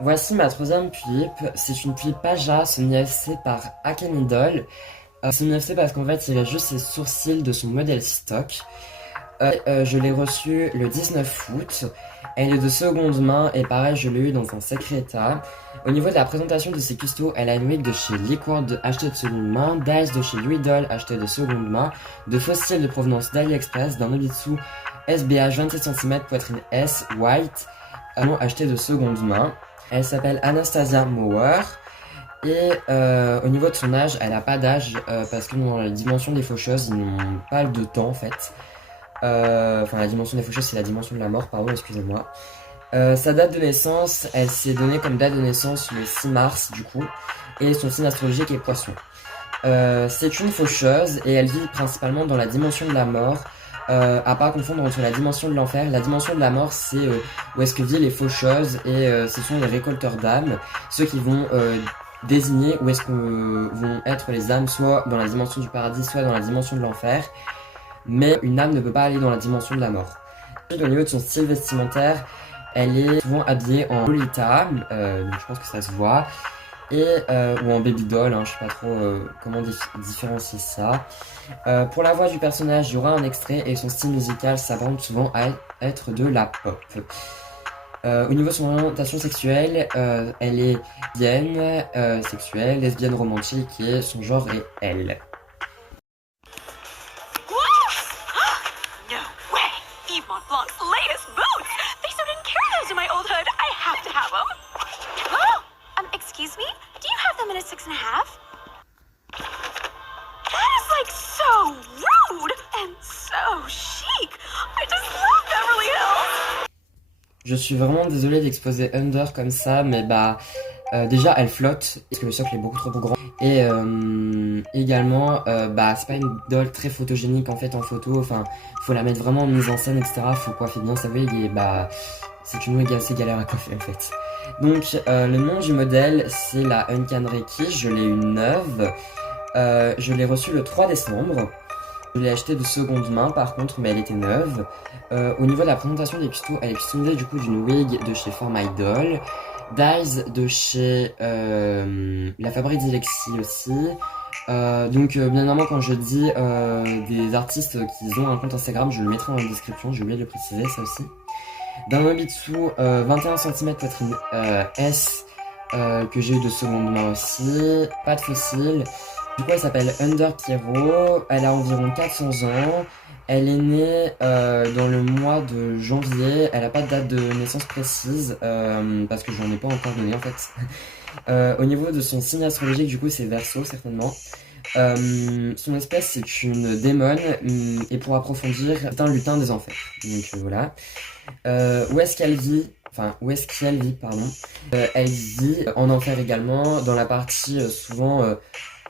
Voici ma troisième tulipe. C'est une tulipe Paja semi-FC par Akemi Doll. Semi-FC parce qu'en fait, il a juste ses sourcils de son modèle stock. Je l'ai reçue le 19 août. Elle est de seconde main et pareil, je l'ai eu dans un sacré état. Au niveau de la présentation de ses custos, elle a une wig de chez Liquid achetée de seconde main, Dice de chez Louis Doll achetée de seconde main, de fossiles de provenance d'AliExpress, d'un Nobitsu SBH 27 cm poitrine S white, acheté de seconde main. Elle s'appelle Anastasia Mower. Et au niveau de son âge, elle a pas d'âge parce que dans la dimension des faucheuses, ils n'ont pas de temps en fait. Enfin, la dimension des faucheuses, c'est la dimension de la mort, pardon, excusez-moi. Sa date de naissance, elle s'est donnée comme date de naissance le 6 mars du coup. Et son signe astrologique est Poisson. C'est une faucheuse et elle vit principalement dans la dimension de la mort. À pas confondre entre la dimension de l'enfer. La dimension de la mort, c'est où est-ce que vivent les faucheuses et ce sont les récolteurs d'âmes, ceux qui vont désigner où est-ce que vont être les âmes, soit dans la dimension du paradis, soit dans la dimension de l'enfer. Mais une âme ne peut pas aller dans la dimension de la mort. Au niveau de son style vestimentaire, elle est souvent habillée en Lolita, donc je pense que ça se voit, et ou en baby doll, hein, je sais pas trop comment différencier ça. Pour la voix du personnage, il y aura un extrait et son style musical s'apparente souvent à être de la pop. Au niveau de son orientation sexuelle, elle est lesbienne, sexuelle, lesbienne romantique et son genre est elle. No way! Yves Montblanc's latest boots! They so didn't carry those in my old hood. I have to have them. Oh, excuse me? Do you have them in a 6.5? That is like so rude and so chic. I just love Beverly Hills. Je suis vraiment désolée d'exposer Under comme ça, mais déjà elle flotte, parce que le socle est beaucoup trop grand. Et également, c'est pas une doll très photogénique en fait en photo, enfin, faut la mettre vraiment en mise en scène, etc. Faut coiffer bien sa wig et c'est une wig assez galère à coiffer en fait. Donc, le nom du modèle, c'est la Uncan Reiki, je l'ai eu neuve. Je l'ai reçue le 3 décembre. Je l'ai achetée de seconde main par contre, mais elle était neuve. Au niveau de la présentation des custos, elle est customisée du coup d'une wig de chez For My Doll, Dyes de chez La Fabrique d'Ilexi aussi. Donc bien évidemment quand je dis des artistes qui ont un compte Instagram, je le mettrai en description, j'ai oublié de le préciser ça aussi. D'un Nobitsu 21 cm poitrine S que j'ai eu de seconde main aussi, pas de fossile. Du coup, elle s'appelle Under Pierrot, elle a environ 400 ans, elle est née dans le mois de janvier, elle a pas de date de naissance précise, parce que je n'en ai pas encore donné en fait. Au niveau de son signe astrologique, du coup, c'est Verseau, certainement. Son espèce, c'est une démone, et pour approfondir, c'est un lutin des enfers. Donc voilà. Où est-ce qu'elle vit? Enfin, où est-ce qu'elle vit, pardon. Elle vit en enfer également, dans la partie souvent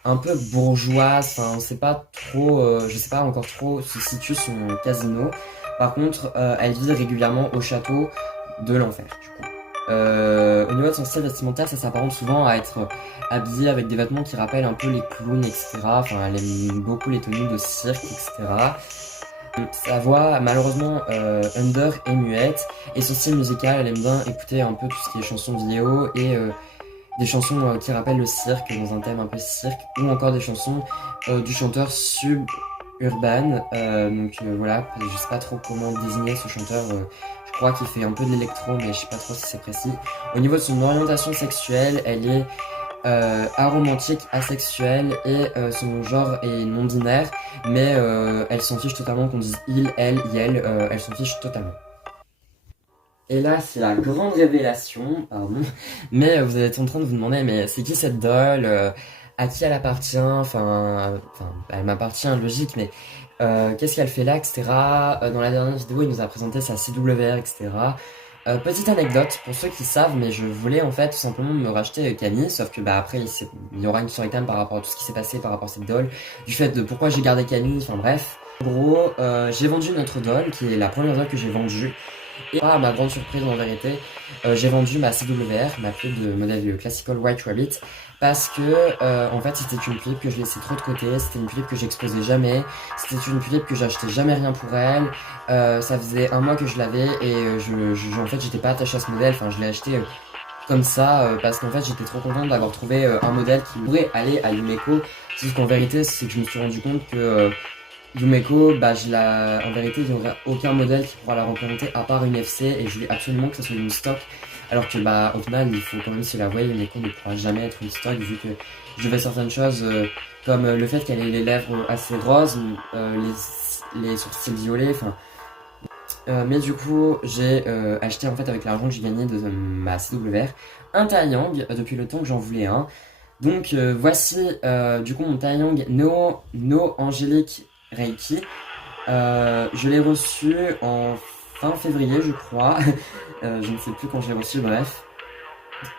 un peu bourgeoise, enfin on sait pas trop, je sais pas encore trop où se situe son casino. Par contre, elle vit régulièrement au château de l'enfer, du coup. Au niveau de son style vestimentaire, ça s'apparente souvent à être habillée avec des vêtements qui rappellent un peu les clowns, etc. Enfin, elle aime beaucoup les tenues de cirque, etc. Sa voix, malheureusement, Under est muette, et son style musical, elle aime bien écouter un peu tout ce qui est chansons vidéo et des chansons qui rappellent le cirque, dans un thème un peu cirque, ou encore des chansons du chanteur suburban. Voilà, je sais pas trop comment désigner ce chanteur. Je crois qu'il fait un peu de l'électro, mais je sais pas trop si c'est précis. Au niveau de son orientation sexuelle, elle est aromantique, asexuelle et son genre est non binaire, mais elle s'en fiche totalement qu'on dise il, elle, yel, elle s'en fiche totalement. Et là, c'est la grande révélation, pardon. Mais vous êtes en train de vous demander, mais c'est qui cette doll? À qui elle appartient? Enfin, elle m'appartient, logique, mais qu'est-ce qu'elle fait là, etc. Dans la dernière vidéo, il nous a présenté sa CWR, etc. Petite anecdote, pour ceux qui savent, mais je voulais en fait tout simplement me racheter Camille, sauf que après il y aura une story time par rapport à tout ce qui s'est passé par rapport à cette doll, du fait de pourquoi j'ai gardé Camille, enfin bref. En gros, j'ai vendu notre doll, qui est la première doll que j'ai vendue. Et à ma grande surprise en vérité, j'ai vendu ma CWR, ma clip de modèle Classical White Rabbit, parce que en fait c'était une clip que je laissais trop de côté, c'était une clip que j'exposais jamais, c'était une clip que j'achetais jamais rien pour elle, ça faisait un mois que je l'avais et en fait j'étais pas attachée à ce modèle, enfin je l'ai acheté comme ça parce qu'en fait j'étais trop contente d'avoir trouvé un modèle qui pourrait aller à Yumeko. Sauf qu'en vérité c'est que je me suis rendu compte que Yumeko, bah en vérité il n'y aurait aucun modèle qui pourra la représenter à part une FC et je voulais absolument que ça soit une stock. Alors que bah au final il faut quand même se l'avouer, Yumeko ne pourra jamais être une stock vu que je veux certaines choses comme le fait qu'elle ait les lèvres assez roses, les sourcils violets, enfin. Mais du coup, j'ai acheté en fait avec l'argent que j'ai gagné de ma CWR un Taeyang depuis le temps que j'en voulais un. Donc voici du coup mon Taeyang No Angélique Reiki. Je l'ai reçu en fin février, je crois. Je ne sais plus quand je l'ai reçu, bref.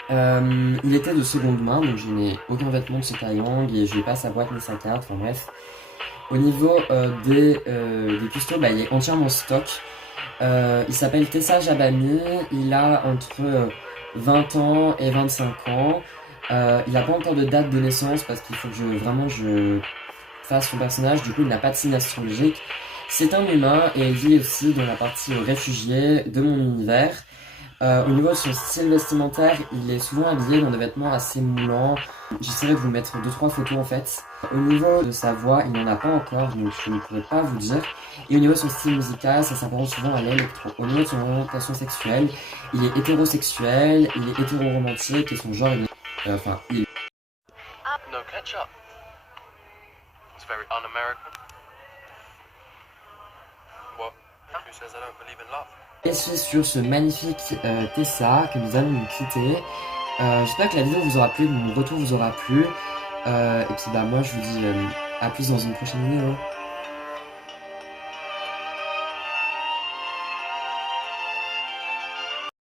Il était de seconde main, donc je n'ai aucun vêtement de ce Taeyang et je n'ai pas sa boîte ni sa carte, enfin bref. Au niveau des custos, bah, il est entièrement stock. Il s'appelle Tessa Jabami, il a entre 20 ans et 25 ans. Il n'a pas encore de date de naissance parce qu'il faut que je fasse son personnage, du coup il n'a pas de signe astrologique. C'est un humain et il vit aussi dans la partie réfugiée de mon univers. Au niveau de son style vestimentaire, il est souvent habillé dans des vêtements assez moulants. J'essaierai de vous mettre 2-3 photos en fait. Au niveau de sa voix, il n'en a pas encore, donc je ne pourrais pas vous dire. Et au niveau de son style musical, ça s'apparente souvent à l'électro. Au niveau de son orientation sexuelle, il est hétérosexuel, il est hétéroromantique et son genre il est... No ketchup. It's very un-American. What? Who says I don't believe in love? Et c'est sur ce magnifique Tessa que nous allons nous quitter. J'espère que la vidéo vous aura plu, que mon retour vous aura plu. Et puis bah moi je vous dis à plus dans une prochaine vidéo.